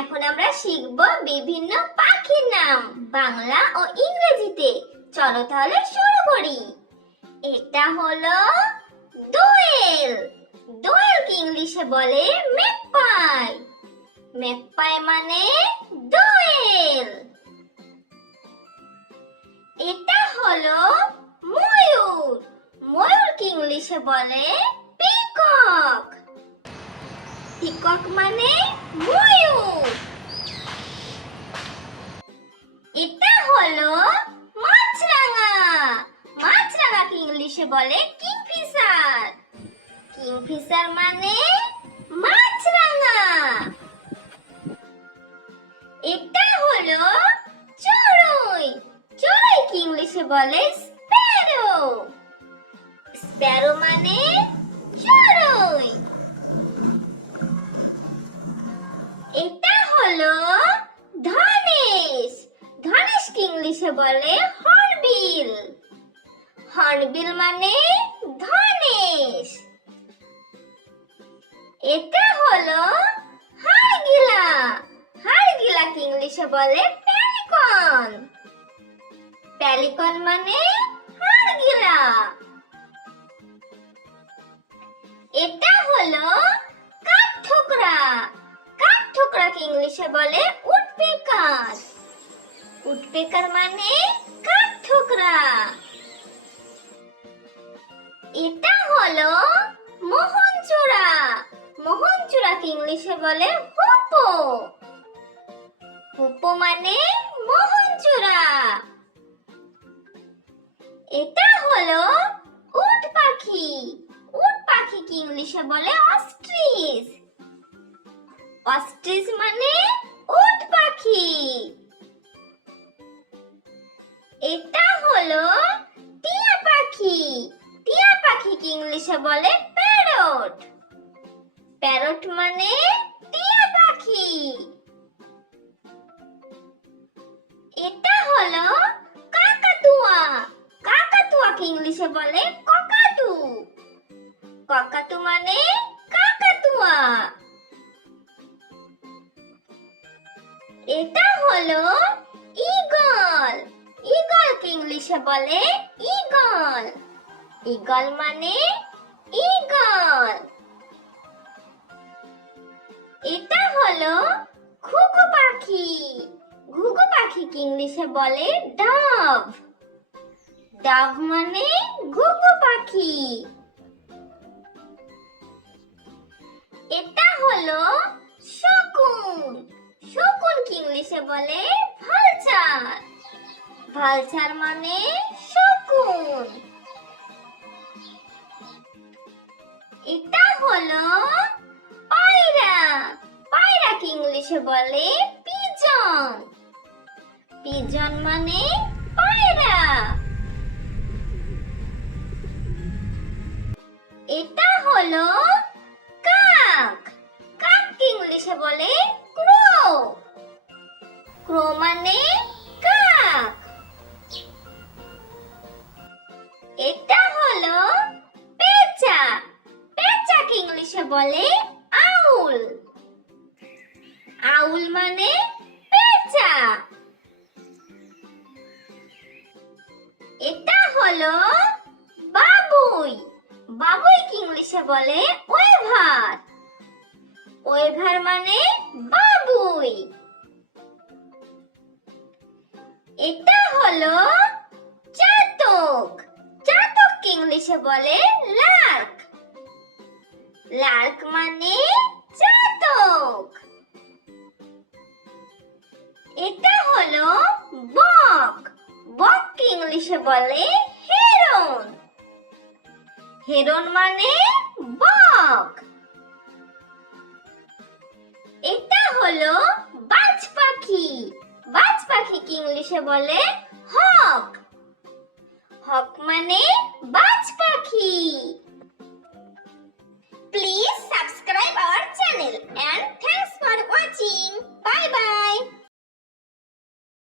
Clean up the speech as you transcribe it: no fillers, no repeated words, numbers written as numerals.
এখন আমরা শিখব বিভিন্ন পাখির নাম বাংলা ও ইংরেজিতে। চলো তাহলে শুরু করি। এটা হলো দোয়েল। দোয়েলকে ইংলিশে বলে ম্যাগপাই। ম্যাগপাই মানে দোয়েল। এটা হলো ময়ূর। ময়ূরকে ইংলিশে বলে পিকক। পিকক মানে ময়ূর। এটা হলো মাছরাঙা। মাছরাঙাকে ইংলিশে বলে কিংফিশার। কিংফিশার মানে মাছরাঙা। এটা হলো চড়ুই। চড়ুইকে ইংলিশে বলে স্প্যারো। স্প্যারো মানে চড়ুই। এটা হলো ধনেশ। ধনেশকে ইংলিশে বলে হর্নবিল। হর্নবিল মানে ধনেশ। এটা হলো হাড়গিলা। হাড়গিলাকে ইংলিশে বলে প্যালিকন। প্যালিকন মানে হাড়গিলা। এটা হলো কাঠঠোকরা। কাঠঠোকরাকে ইংলিশে বলে উডপেকার। উডপেকার মানে কাঠঠোকরা। এটা হলো মোহনচূড়া। মোহনচূড়াকে ইংলিশে বলে হুপো। হুপো মানে মোহনচূড়া। এটা হলো উট পাখি। উট পাখিকে ইংলিশে বলে অস্ট্রিচ। অস্ট্রিচ মানে উট পাখি। এটা হলো টিয়া পাখি। টিয়া পাখিকে ইংলিশে বলে প্যারট। প্যারট মানে টিয়া পাখি। এটা হলো কাকাতুয়া। কাকাতুয়াকে ইংলিশে বলে ককাটু। ককাটু মানে কাকাতুয়া। এটা হলো ঈগল। ঈগলকে ইংলিশে বলে ঈগল। ঈগল মানে ঈগল। এটা হলো ঘুঘু পাখি। ঘুঘু পাখিকে ইংলিশে বলে ডভ। ডভ মানে ঘুঘু পাখি। এটা হলো শকুন। শকুনকে ইংলিশে বলে ভালচার। ভালচার মানে শকুন। এটা হলো পায়রা। পায়রাকে ইংলিশে বলে পিজন। পিজন মানে পায়রা। এটা হলো কাক। কাককে ইংলিশে বলে ক্রো। ক্রো মানে কাক। এটা হলো পেঁচা। পেঁচাকে ইংলিশে বলে আউল। আউল মানে পেঁচা। এটা হলো বাবুই। বাবুইকে ইংলিশে বলে ওয়েভার। ওয়েভার মানে বাবুই। এটা হলো চাতক। চাতককে ইংলিশে বলে লার্ক। লার্ক মানে চাতক। এটা হলো বক। বককে ইংলিশে বলে হেরন। হেরন মানে বক। এটা হলো বাজ পাখি। বাজ পাখিকে ইংলিশে বলে হক।